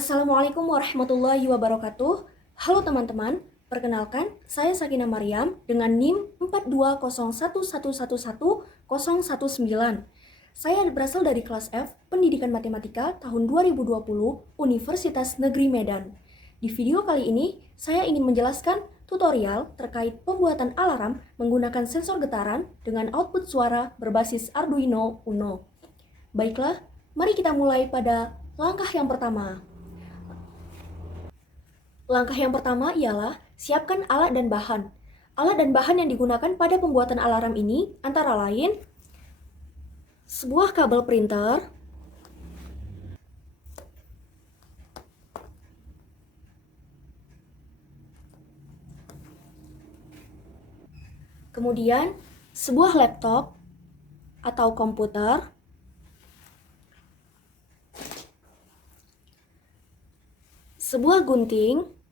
Assalamualaikum warahmatullahi wabarakatuh. Halo teman-teman, perkenalkan saya Sakina Maryam dengan NIM 4201111019. Saya berasal dari kelas F Pendidikan Matematika tahun 2020 Universitas Negeri Medan. Di video kali ini, saya ingin menjelaskan tutorial terkait pembuatan alarm menggunakan sensor getaran dengan output suara berbasis Arduino Uno. Baiklah, mari kita mulai pada langkah yang pertama. Langkah yang pertama ialah siapkan alat dan bahan. Alat dan bahan yang digunakan pada pembuatan alarm ini antara lain sebuah kabel printer, kemudian sebuah laptop atau komputer, sebuah gunting,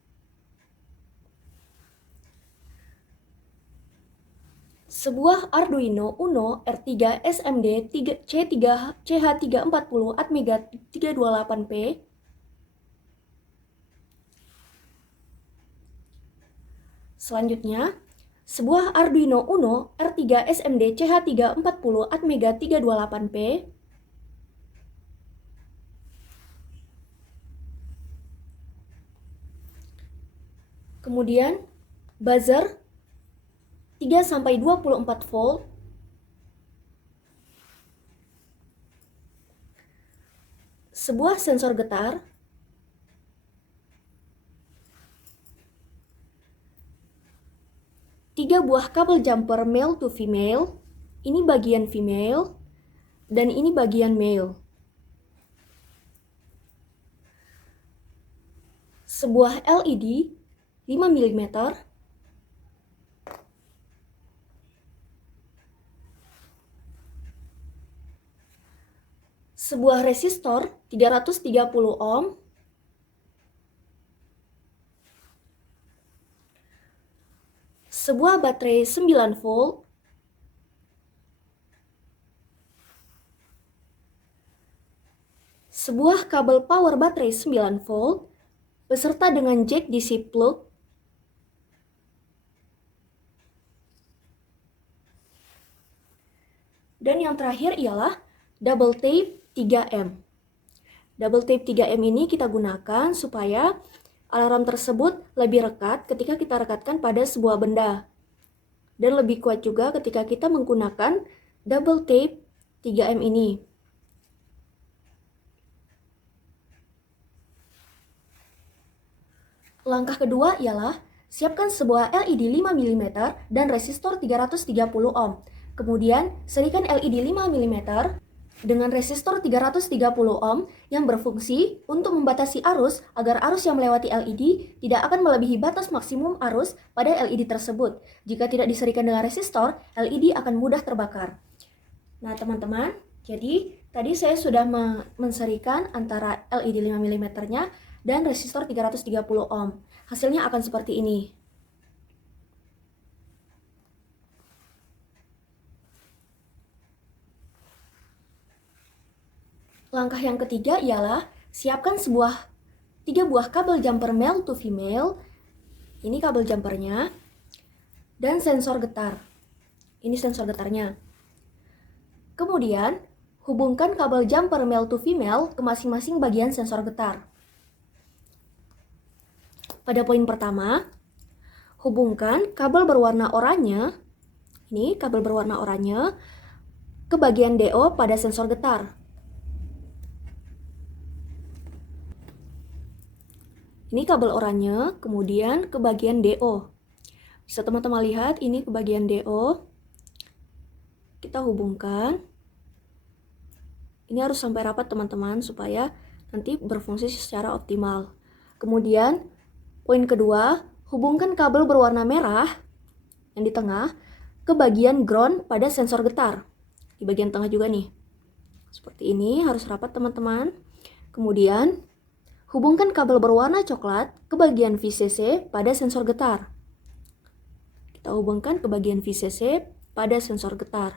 sebuah Arduino Uno R3 SMD C3 CH340 Atmega 328P, selanjutnya sebuah Arduino Uno R3 SMD CH340 Atmega 328P, kemudian buzzer 3-24 volt, sebuah sensor getar, tiga buah kabel jumper male to female, ini bagian female, dan ini bagian male. Sebuah LED 5 mm, sebuah resistor 330 ohm, sebuah baterai 9 volt, sebuah kabel power baterai 9 volt, beserta dengan jack DC plug, dan yang terakhir ialah double tape 3M. Double tape 3M ini kita gunakan supaya alarm tersebut lebih rekat ketika kita rekatkan pada sebuah benda. Dan lebih kuat juga ketika kita menggunakan double tape 3M ini. Langkah kedua ialah siapkan sebuah LED 5 mm dan resistor 330 ohm. Kemudian serikan LED 5 mm dengan resistor 330 ohm yang berfungsi untuk membatasi arus agar arus yang melewati LED tidak akan melebihi batas maksimum arus pada LED tersebut. Jika tidak diserikan dengan resistor, LED akan mudah terbakar. Nah teman-teman, jadi tadi saya sudah menserikan antara LED 5 mm-nya dan resistor 330 ohm. Hasilnya akan seperti ini. Langkah yang ketiga ialah siapkan tiga buah kabel jumper male to female. Ini kabel jumpernya. Dan sensor getar. Ini sensor getarnya. Kemudian, hubungkan kabel jumper male to female ke masing-masing bagian sensor getar. Pada poin pertama, hubungkan kabel berwarna oranye, ini kabel berwarna oranye, ke bagian DO pada sensor getar. Ini kabel oranye, kemudian ke bagian DO. Bisa teman-teman lihat, ini ke bagian DO. Kita hubungkan. Ini harus sampai rapat teman-teman, supaya nanti berfungsi secara optimal. Kemudian, poin kedua, hubungkan kabel berwarna merah yang di tengah ke bagian ground pada sensor getar. Di bagian tengah juga nih. Seperti ini, harus rapat teman-teman. Kemudian, hubungkan kabel berwarna coklat ke bagian VCC pada sensor getar. Kita hubungkan ke bagian VCC pada sensor getar.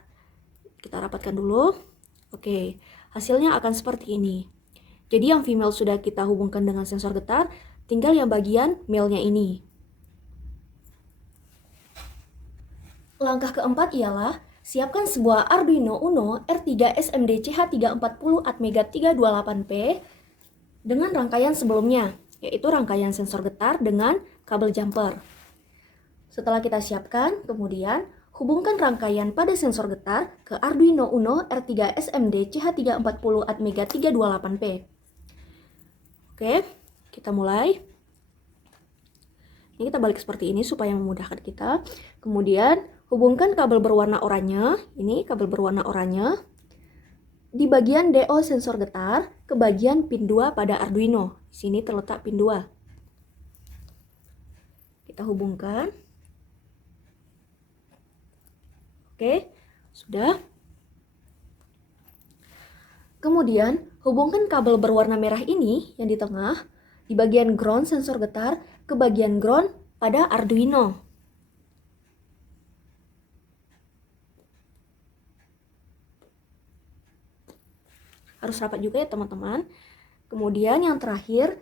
Kita rapatkan dulu. Oke, hasilnya akan seperti ini. Jadi yang female sudah kita hubungkan dengan sensor getar, tinggal yang bagian male-nya ini. Langkah keempat ialah siapkan sebuah Arduino Uno R3 SMD CH340 Atmega 328P dengan rangkaian sebelumnya, yaitu rangkaian sensor getar dengan kabel jumper. Setelah kita siapkan, kemudian hubungkan rangkaian pada sensor getar ke Arduino Uno R3 SMD CH340 Atmega 328P. Oke, kita mulai. Ini kita balik seperti ini supaya memudahkan kita. Kemudian hubungkan kabel berwarna oranye, ini kabel berwarna oranye, di bagian DO sensor getar ke bagian pin 2 pada Arduino. Di sini terletak pin 2. Kita hubungkan. Oke, sudah. Kemudian hubungkan kabel berwarna merah ini yang di tengah di bagian ground sensor getar ke bagian ground pada Arduino. Harus rapat juga ya teman-teman. Kemudian yang terakhir,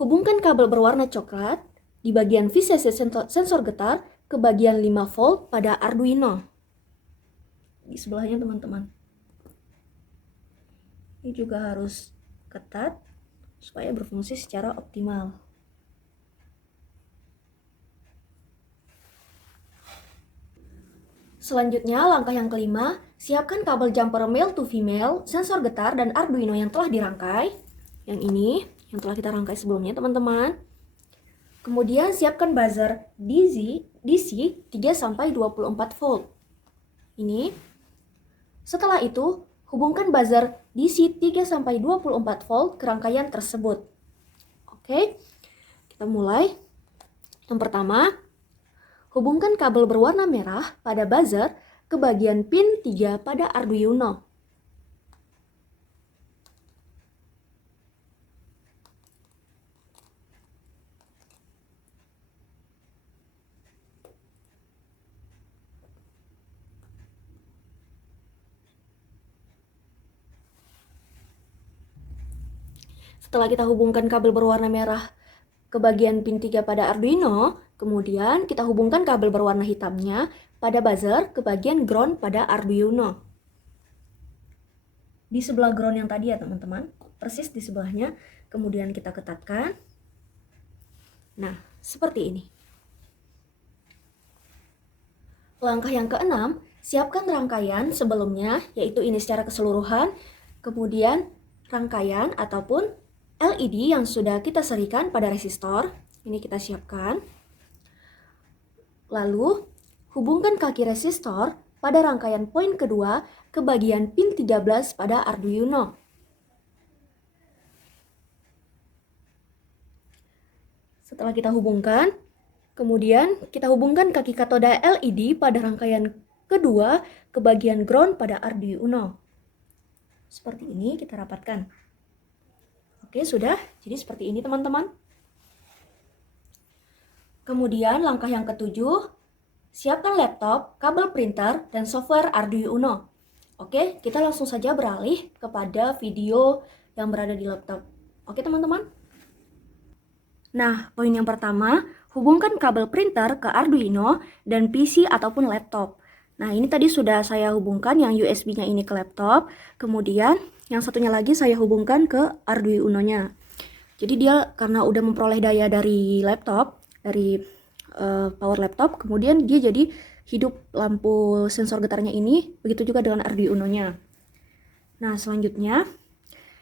hubungkan kabel berwarna coklat di bagian VCC sensor getar ke bagian 5 volt pada Arduino. Di sebelahnya teman-teman. Ini juga harus ketat supaya berfungsi secara optimal. Selanjutnya, langkah yang kelima, siapkan kabel jumper male to female, sensor getar, dan Arduino yang telah dirangkai. Yang ini, yang telah kita rangkai sebelumnya teman-teman. Kemudian siapkan buzzer DC 3-24 volt. Ini. Setelah itu, hubungkan buzzer DC 3-24 volt ke rangkaian tersebut. Oke, kita mulai. Yang pertama, hubungkan kabel berwarna merah pada buzzer ke bagian pin 3 pada Arduino. Setelah kita hubungkan kabel berwarna merah ke bagian pin 3 pada Arduino, kemudian kita hubungkan kabel berwarna hitamnya pada buzzer ke bagian ground pada Arduino. Di sebelah ground yang tadi ya teman-teman, persis di sebelahnya, kemudian kita ketatkan. Nah, seperti ini. Langkah yang keenam, siapkan rangkaian sebelumnya, yaitu ini secara keseluruhan, kemudian rangkaian ataupun LED yang sudah kita serikan pada resistor, ini kita siapkan. Lalu, hubungkan kaki resistor pada rangkaian poin kedua ke bagian pin 13 pada Arduino. Setelah kita hubungkan, kemudian kita hubungkan kaki katoda LED pada rangkaian kedua ke bagian ground pada Arduino. Seperti ini kita rapatkan. Oke, sudah. Jadi seperti ini teman-teman. Kemudian langkah yang ketujuh, siapkan laptop, kabel printer, dan software Arduino. Oke, kita langsung saja beralih kepada video yang berada di laptop. Oke teman-teman. Nah, poin yang pertama, hubungkan kabel printer ke Arduino dan PC ataupun laptop. Nah, ini tadi sudah saya hubungkan yang USB-nya ini ke laptop. Kemudian yang satunya lagi saya hubungkan ke Arduino-nya. Jadi dia karena udah memperoleh daya dari laptop, dari power laptop, kemudian dia jadi hidup lampu sensor getarnya ini, begitu juga dengan Arduino-nya. Nah, selanjutnya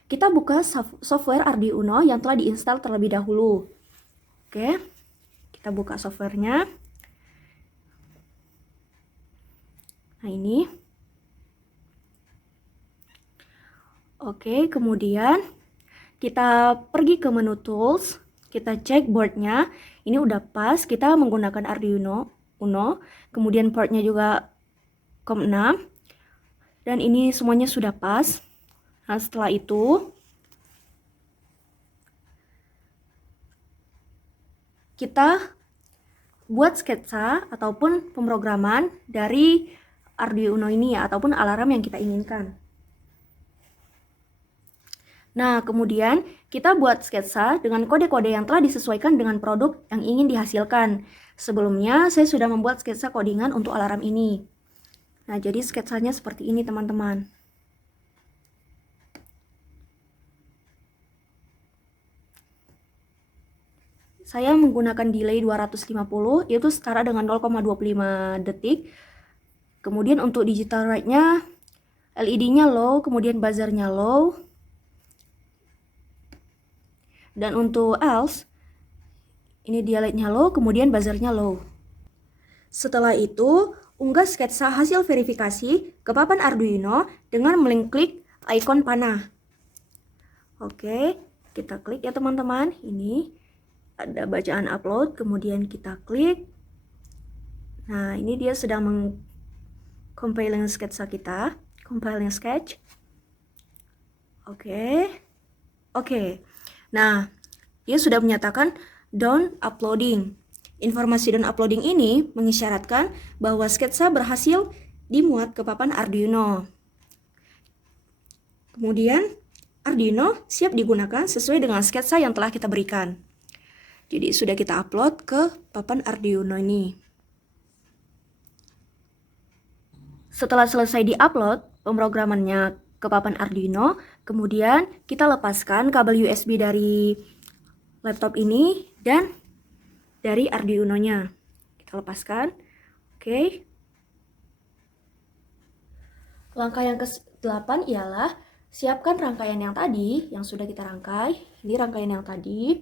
kita buka software Arduino yang telah diinstal terlebih dahulu. Oke, kita buka softwarenya. Nah, ini. Oke, kemudian kita pergi ke menu tools, kita cek boardnya, ini udah pas, kita menggunakan Arduino Uno, kemudian portnya juga COM6, dan ini semuanya sudah pas. Nah, setelah itu kita buat sketsa ataupun pemrograman dari Arduino ini ya, ataupun alarm yang kita inginkan. Nah, kemudian kita buat sketsa dengan kode-kode yang telah disesuaikan dengan produk yang ingin dihasilkan. Sebelumnya, saya sudah membuat sketsa codingan untuk alarm ini. Nah, jadi sketsanya seperti ini, teman-teman. Saya menggunakan delay 250, yaitu setara dengan 0,25 detik. Kemudian untuk digital write-nya, LED-nya low, kemudian buzzernya low. Dan untuk else, ini dialetnya low, kemudian buzzernya low. Setelah itu, unggah sketsa hasil verifikasi ke papan Arduino dengan mengklik ikon panah. Oke, kita klik ya teman-teman. Ini ada bacaan upload, kemudian kita klik. Nah, ini dia sedang meng-compiling sketsa kita, compiling sketch. Oke. Nah, dia sudah menyatakan done uploading. Informasi done uploading ini mengisyaratkan bahwa sketsa berhasil dimuat ke papan Arduino. Kemudian, Arduino siap digunakan sesuai dengan sketsa yang telah kita berikan. Jadi, sudah kita upload ke papan Arduino ini. Setelah selesai di-upload pemrogramannya ke papan Arduino, kemudian kita lepaskan kabel USB dari laptop ini dan dari Arduino-nya. Kita lepaskan. Oke. Langkah yang ke-8 ialah siapkan rangkaian yang tadi, yang sudah kita rangkai. Ini rangkaian yang tadi.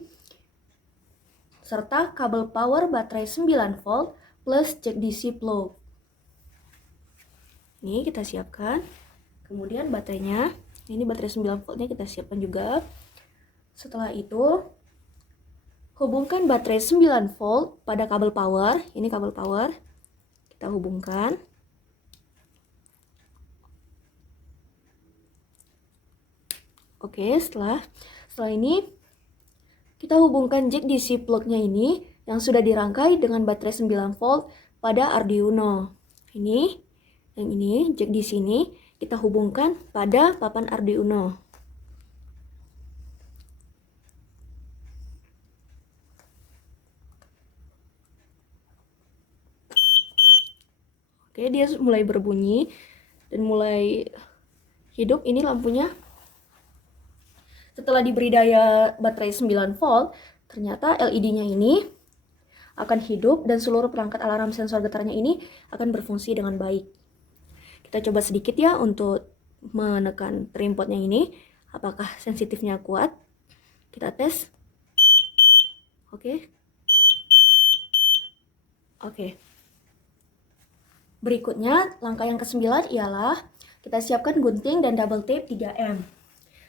Serta kabel power baterai 9 volt plus jack DC plug. Ini kita siapkan. Kemudian baterainya, ini baterai 9 voltnya kita siapkan juga. Setelah itu, hubungkan baterai 9 volt pada kabel power. Ini kabel power. Kita hubungkan. Oke, setelah ini kita hubungkan jack DC plug-nya ini yang sudah dirangkai dengan baterai 9 volt pada Arduino. Ini, yang ini, jack DC ini kita hubungkan pada papan Arduino. Oke, dia mulai berbunyi dan mulai hidup. Ini lampunya. Setelah diberi daya baterai 9 volt, ternyata LED-nya ini akan hidup dan seluruh perangkat alarm sensor getarnya ini akan berfungsi dengan baik. Kita coba sedikit ya untuk menekan trimpotnya ini, apakah sensitifnya kuat. Kita tes. Oke. Berikutnya, langkah yang ke-9 ialah kita siapkan gunting dan double tape 3M.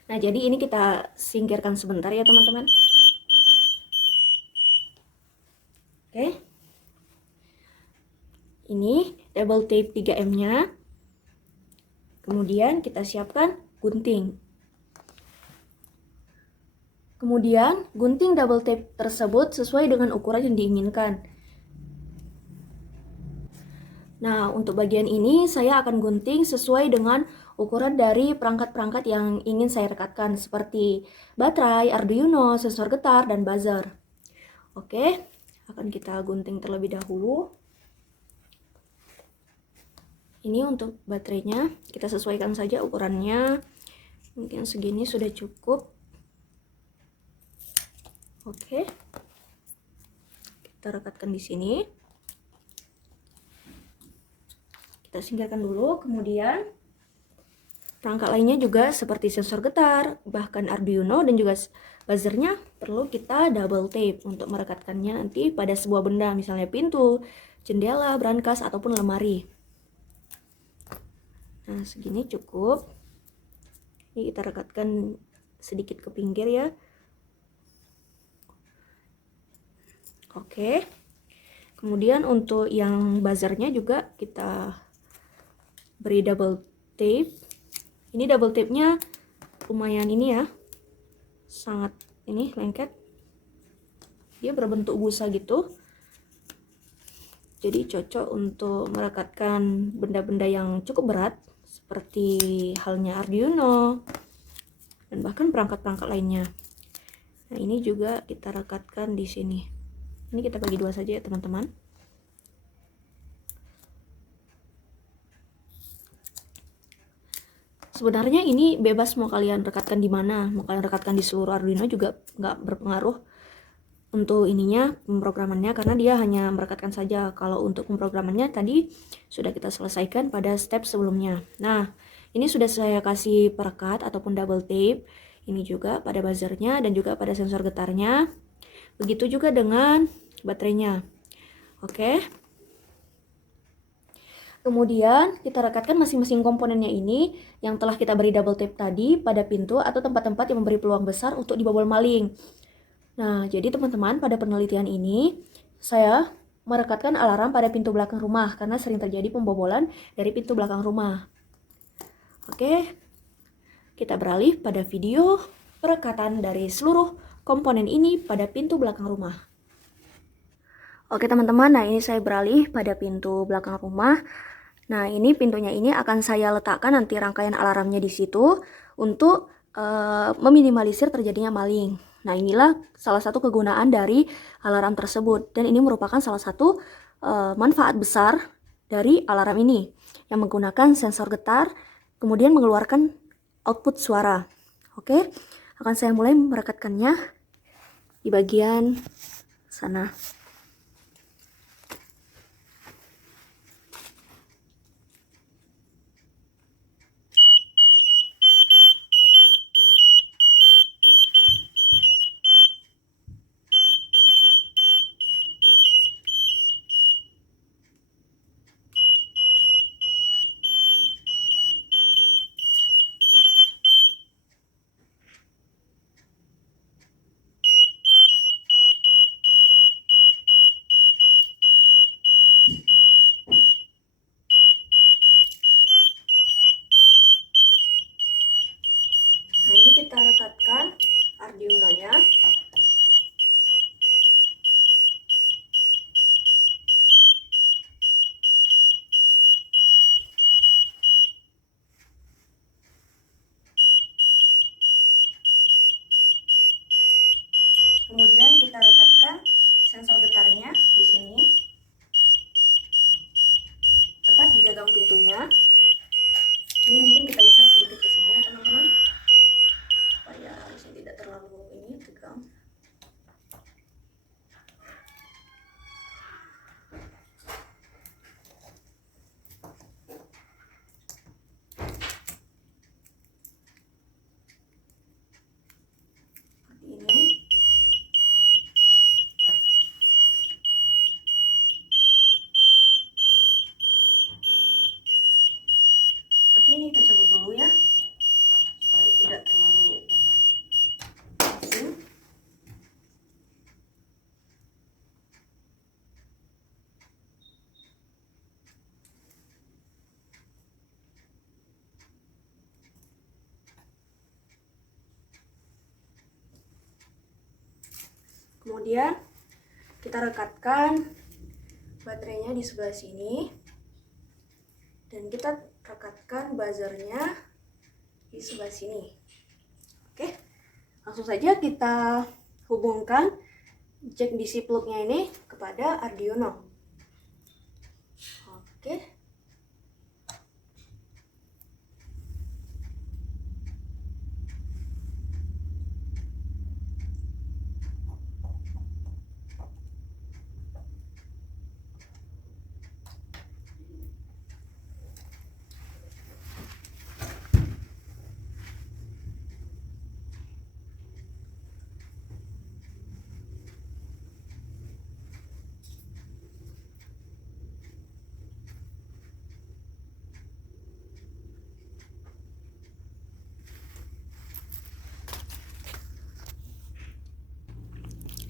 Nah, jadi ini kita singkirkan sebentar ya teman-teman. Oke. Ini double tape 3M-nya. Kemudian kita siapkan gunting. Kemudian gunting double tape tersebut sesuai dengan ukuran yang diinginkan. Nah, untuk bagian ini saya akan gunting sesuai dengan ukuran dari perangkat-perangkat yang ingin saya rekatkan seperti baterai, Arduino, sensor getar, dan buzzer. Oke, akan kita gunting terlebih dahulu. Ini untuk baterainya, kita sesuaikan saja ukurannya. Mungkin segini sudah cukup. Oke, kita rekatkan di sini. Kita singkirkan dulu, kemudian perangkat lainnya juga seperti sensor getar, bahkan Arduino dan juga buzzernya perlu kita double tape untuk merekatkannya nanti pada sebuah benda, misalnya pintu, jendela, brankas, ataupun lemari. Nah, segini cukup. Ini kita rekatkan sedikit ke pinggir ya. Oke. Kemudian untuk yang buzzernya juga kita beri double tape. Ini double tape-nya lumayan ini ya, sangat ini lengket. Dia berbentuk busa gitu. Jadi cocok untuk merekatkan benda-benda yang cukup berat seperti halnya Arduino dan bahkan perangkat-perangkat lainnya. Nah, ini juga kita rekatkan di sini. Ini kita bagi dua saja ya teman-teman. Sebenarnya ini bebas mau kalian rekatkan di mana, mau kalian rekatkan di seluruh Arduino juga nggak berpengaruh untuk ininya pemrogramannya, karena dia hanya merekatkan saja. Kalau untuk pemrogramannya tadi sudah kita selesaikan pada step sebelumnya. Nah, ini sudah saya kasih perekat ataupun double tape. Ini juga pada buzzernya dan juga pada sensor getarnya. Begitu juga dengan baterainya. Oke. Kemudian kita rekatkan masing-masing komponennya ini yang telah kita beri double tape tadi pada pintu atau tempat-tempat yang memberi peluang besar untuk dibobol maling. Nah, jadi teman-teman, pada penelitian ini saya merekatkan alarm pada pintu belakang rumah karena sering terjadi pembobolan dari pintu belakang rumah. Oke, kita beralih pada video perekatan dari seluruh komponen ini pada pintu belakang rumah. Oke teman-teman, nah ini saya beralih pada pintu belakang rumah. Nah, ini pintunya ini akan saya letakkan nanti rangkaian alarmnya di situ untuk meminimalisir terjadinya maling. Nah, inilah salah satu kegunaan dari alarm tersebut, dan ini merupakan salah satu manfaat besar dari alarm ini yang menggunakan sensor getar kemudian mengeluarkan output suara. Oke, akan saya mulai merekatkannya di bagian sana. Nah, ini kita rekatkan Arduino-nya. Kemudian kita rekatkan sensor getarnya di sini, tepat di gagang pintunya. Ini mungkin kita geser sedikit ke sini ya teman-teman, supaya saya tidak terlalu ini tegang. Seperti ini. Seperti ini kita cabut dulu ya, supaya tidak terlalu pusing. Kemudian kita rekatkan baterainya di sebelah sini, dan kita rekatkan buzzernya di sebelah sini. Oke, langsung saja kita hubungkan jack DC plug-nya ini kepada Arduino. Oke.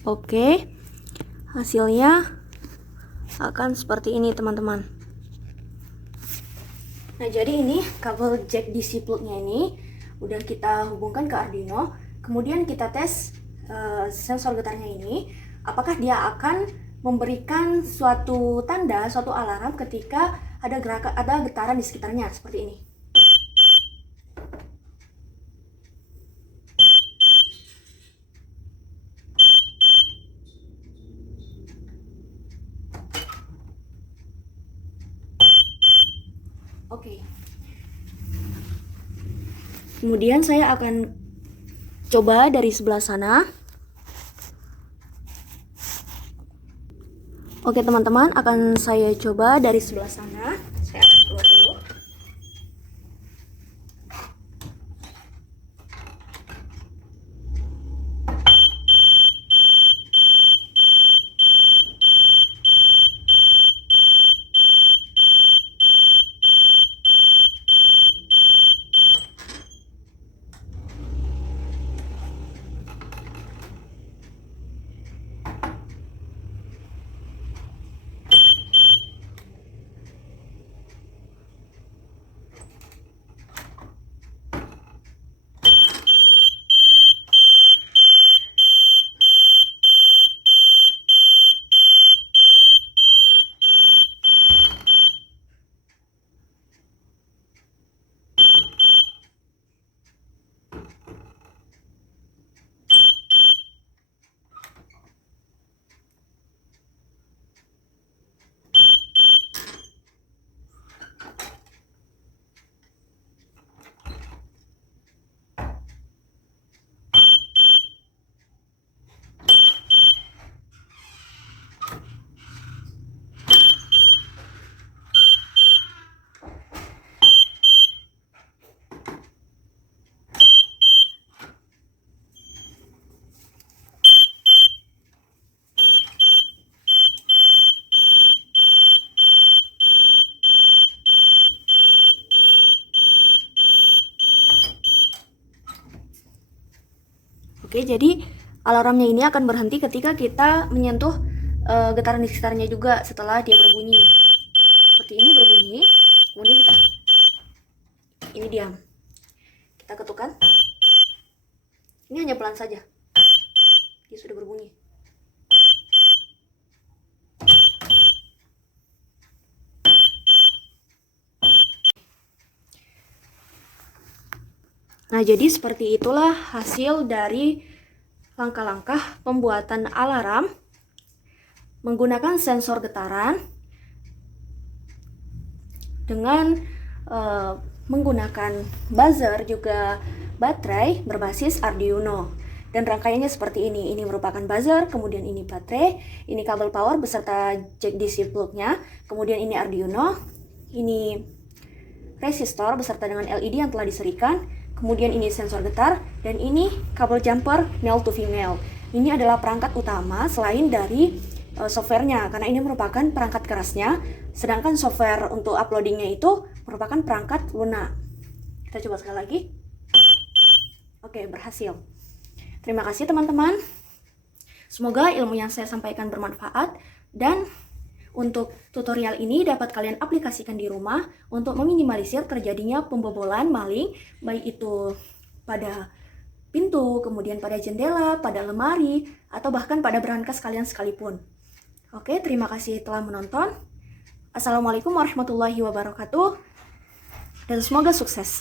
Oke, hasilnya akan seperti ini teman-teman. Nah, jadi ini kabel jack DC plug-nya ini udah kita hubungkan ke Arduino. Kemudian kita tes sensor getarnya ini, apakah dia akan memberikan suatu tanda, suatu alarm ketika ada getaran di sekitarnya seperti ini. Oke. Kemudian saya akan coba dari sebelah sana. Oke teman-teman, akan saya coba dari sebelah sana. Saya akan keluar dulu. Oke, jadi alarmnya ini akan berhenti ketika kita menyentuh getaran di sekitarnya juga setelah dia berbunyi. Seperti ini berbunyi, kemudian ini diam. Kita ketukkan. Ini hanya pelan saja. Dia sudah berbunyi. Nah, jadi seperti itulah hasil dari langkah-langkah pembuatan alarm menggunakan sensor getaran dengan menggunakan buzzer juga baterai berbasis Arduino. Dan rangkaiannya seperti ini. Ini merupakan buzzer, kemudian ini baterai, ini kabel power beserta jack DC plug-nya, kemudian ini Arduino, ini resistor beserta dengan LED yang telah diserikan, kemudian ini sensor getar, dan ini kabel jumper male to female. Ini adalah perangkat utama selain dari softwarenya, karena ini merupakan perangkat kerasnya, sedangkan software untuk uploadingnya itu merupakan perangkat lunak. Kita coba sekali lagi. Oke, berhasil. Terima kasih teman-teman. Semoga ilmu yang saya sampaikan bermanfaat, dan untuk tutorial ini dapat kalian aplikasikan di rumah untuk meminimalisir terjadinya pembobolan maling, baik itu pada pintu, kemudian pada jendela, pada lemari, atau bahkan pada berangkas kalian sekalipun. Oke, terima kasih telah menonton. Assalamualaikum warahmatullahi wabarakatuh, dan semoga sukses.